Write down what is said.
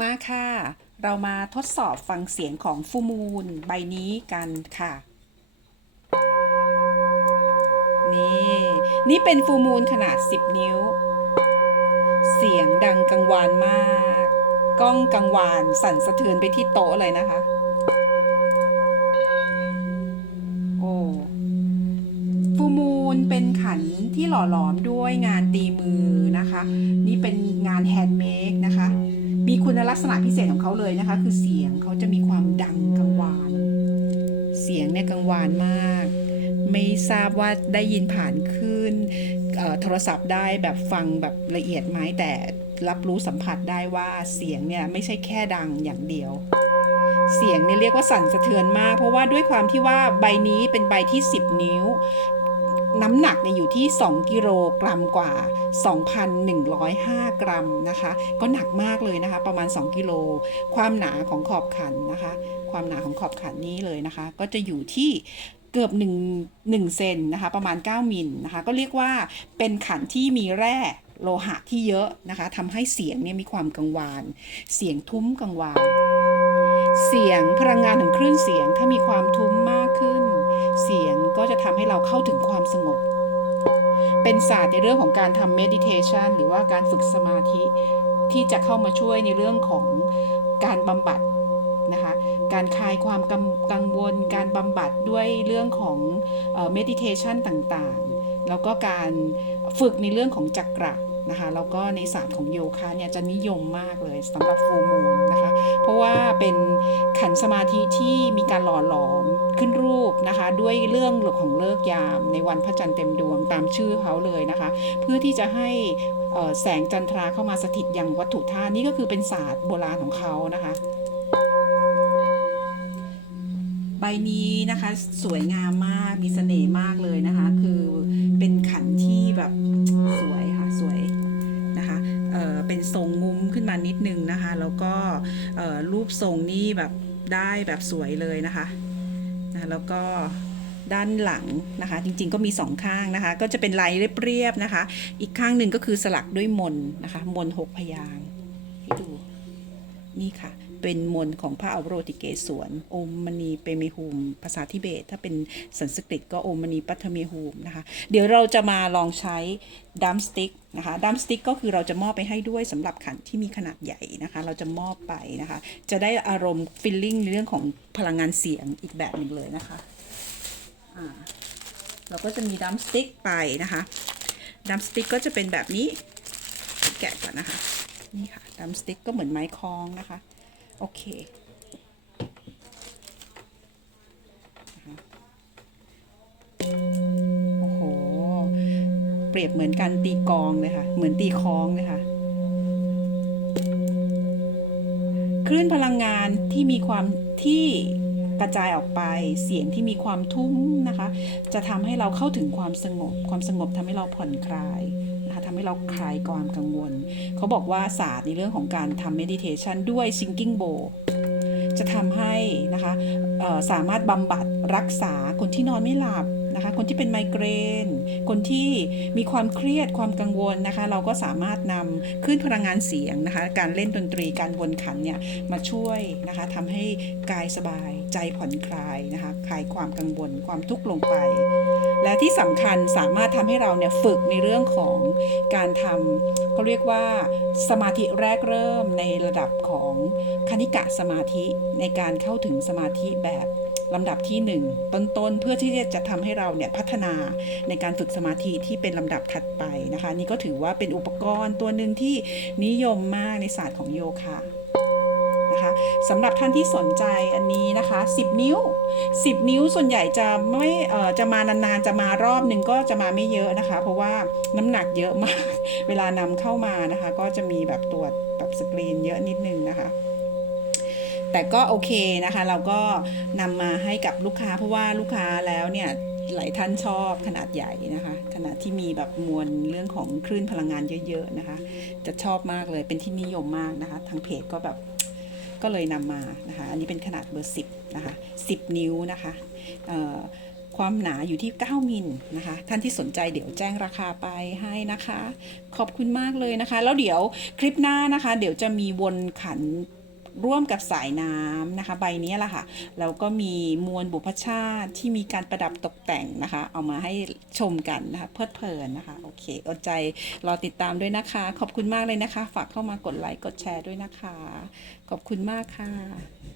มาค่ะ เรามาทดสอบฟังเสียงของฟูมูลใบนี้กันค่ะ นี่ นี่เป็นฟูมูลขนาด 10 นิ้ว เสียงดังกังวานมาก กล้องกังวานสั่นสะเทือนไปที่โต๊ะเลยนะคะ โอ้ ฟูมูลเป็นขันที่หล่อหลอมด้วยงานตีมือนะคะ นี่เป็นงานแฮนด์เมดนะคะ คุณลักษณะพิเศษของเขาเลยนะคะ คือเสียงเขาจะมีความดังกังวาน เสียงเนี่ยกังวานมาก ไม่ทราบว่าได้ยินผ่านคลื่นโทรศัพท์ได้แบบฟังแบบละเอียดไหมแต่รับรู้สัมผัสได้ว่าเสียงเนี่ยไม่ใช่แค่ดังอย่างเดียว เสียงเนี่ยเรียกว่าสั่นสะเทือนมาก เพราะว่าด้วยความที่ว่าใบนี้เป็นใบที่ 10 นิ้ว น้ำหนักเนี่ยอยู่ที่ 2 กิโลกรัมกว่า 2,105 กรัมนะคะ ก็หนักมากเลยนะคะ ประมาณ 2 กิโล ความหนาของขอบขันนะคะ ความหนาของขอบขันนี้เลยนะคะ ก็จะอยู่ที่เกือบ1 1เซนนะคะ ประมาณ 9 มิลนะคะ ก็เรียกว่าเป็นขันที่มีแร่โลหะที่เยอะนะคะทำให้เสียงเนี่ยมีความกังวาน เสียงทุ้มกังวาน เสียงพลังงานของคลื่นเสียงถ้ามีความ ทำให้เราเข้าถึงความสงบ เป็นศาสตร์ในเรื่องของการทำเมดิเทชันหรือว่าการฝึกสมาธิที่จะเข้ามาช่วยในเรื่องของการบำบัดนะคะ การคลายความกังวล การบำบัดด้วยเรื่องของเมดิเทชันต่างๆ แล้วก็การฝึกในเรื่องของจักระ นะคะแล้วก็ในศาสตร์ของโยคะเนี่ยจะนิยมมากเลยสำหรับฟูมูลนะคะ เพราะว่าเป็นขันสมาธิที่มีการหล่อหลอมขึ้นรูปนะคะ ด้วยเรื่องหลบของเลิกยาม ในวันพระจันทร์เต็มดวงตามชื่อเขาเลยนะคะ เพื่อที่จะให้แสงจันทราเข้ามาสถิตอย่างวัตถุธาตุนี่ก็คือเป็นศาสตร์โบราณของเขานะคะใบนี้นะคะสวยงามมากมีเสน่ห์มากเลยนะคะ คือเป็นขันที่แบบ ทรงงุ้มขึ้นมานิดนึงนะคะ แล้วก็รูปทรงนี่แบบได้แบบสวยเลยนะคะนะแล้วก็ด้านหลังนะคะ จริงๆก็มีสองข้างนะคะ ก็จะเป็นลายเรียบๆนะคะ อีกข้างหนึ่งก็คือสลักด้วยมนนะคะ มนหกพยางให้ดูนี่ค่ะ เป็นมนของพระอวโรติเกศวนโอมมณีเปเมหูมภาษาทิเบต ถ้าเป็นสันสกฤตก็โอมมณีปัทเมหูมนะคะ เดี๋ยวเราจะมาลองใช้ดัมสติ๊กนะคะดัมสติ๊กก็คือเราจะมอบไปให้ด้วยสำหรับขันที่มีขนาดใหญ่นะคะ เราจะมอบไปนะคะ จะได้อารมณ์ฟิลลิ่งในเรื่องของพลังงานเสียงอีกแบบหนึ่งเลยนะคะเราก็จะมีดัมสติ๊กไปนะคะดัมสติ๊กก็จะเป็นแบบนี้แกะก่อนนะคะนี่ค่ะดัมสติ๊กก็เหมือนไม้คล้องนะคะ โอเค โอ้โห เปรียบเหมือนการตีกองเลยค่ะ เหมือนตีคล้องเลยค่ะ คลื่นพลังงานที่มีความที่กระจายออกไปเสียงที่มีความทุ้มนะคะ จะทำให้เราเข้าถึงความสงบ ความสงบทำให้เราผ่อนคลาย ให้เราคลายความกังวล เขาบอกว่าศาสตร์ในเรื่องของการทำเมดิเทชันด้วยซิงกิ้งโบจะทำให้นะคะสามารถบำบัดรักษาคนที่นอนไม่หลับ นะคะ คนที่เป็นไมเกรน คนที่มีความเครียดความกังวลนะคะ เราก็สามารถนำคลื่นพลังงานเสียงนะคะ การเล่นดนตรีการวนขันเนี่ยมาช่วยนะคะทำให้กายสบายใจผ่อนคลายนะคะคลายความกังวลความทุกข์ลงไป และที่สำคัญสามารถทำให้เราเนี่ยฝึกในเรื่องของการทำก็เรียกว่าสมาธิแรกเริ่มในระดับของคณิกะสมาธิในการเข้าถึงสมาธิแบบ ลำดับที่ 1 ต้นๆ เพื่อที่จะทำให้เราเนี่ยพัฒนาในการฝึกสมาธิที่เป็นลำดับถัดไปนะคะ นี่ก็ถือว่าเป็นอุปกรณ์ตัวหนึ่งที่นิยมมากในศาสตร์ของโยคะนะคะสำหรับท่านที่สนใจอันนี้นะคะ 10 นิ้ว 10 นิ้วส่วนใหญ่จะไม่เออจะมานานๆ จะมารอบหนึ่งก็จะมาไม่เยอะนะคะ เพราะว่าน้ำหนักเยอะมาก เวลานำเข้ามานะคะ ก็จะมีแบบตรวจแบบสกรีนเยอะนิดนึงนะคะ แต่ก็โอเคนะคะ เราก็นำมาให้กับลูกค้าเพราะว่าลูกค้าแล้วเนี่ยหลายท่านชอบขนาดใหญ่นะคะ ขนาดที่มีแบบมวลเรื่องของคลื่นพลังงานเยอะๆนะคะ จะชอบมากเลยเป็นที่นิยมมากนะคะ ทางเพจก็แบบก็เลยนำมานะคะ อันนี้เป็นขนาดเบอร์ 10 นะคะ 10 นิ้วนะคะความหนาอยู่ที่ 9 มิลนะคะ ท่านที่สนใจเดี๋ยวแจ้งราคาไปให้นะคะ ขอบคุณมากเลยนะคะ แล้วเดี๋ยวคลิปหน้านะคะ เดี๋ยวจะมีวนขัน ร่วมกับสายน้ำนะคะ ใบนี้แหละค่ะแล้วก็มีมวลบุพชาติที่มีการประดับตกแต่งนะคะ เอามาให้ชมกันนะคะเพลิดเพลินนะคะโอเคอดใจรอติดตามด้วยนะคะ ขอบคุณมากเลยนะคะ ฝากเข้ามากดไลค์กดแชร์ด้วยนะคะ ขอบคุณมากค่ะ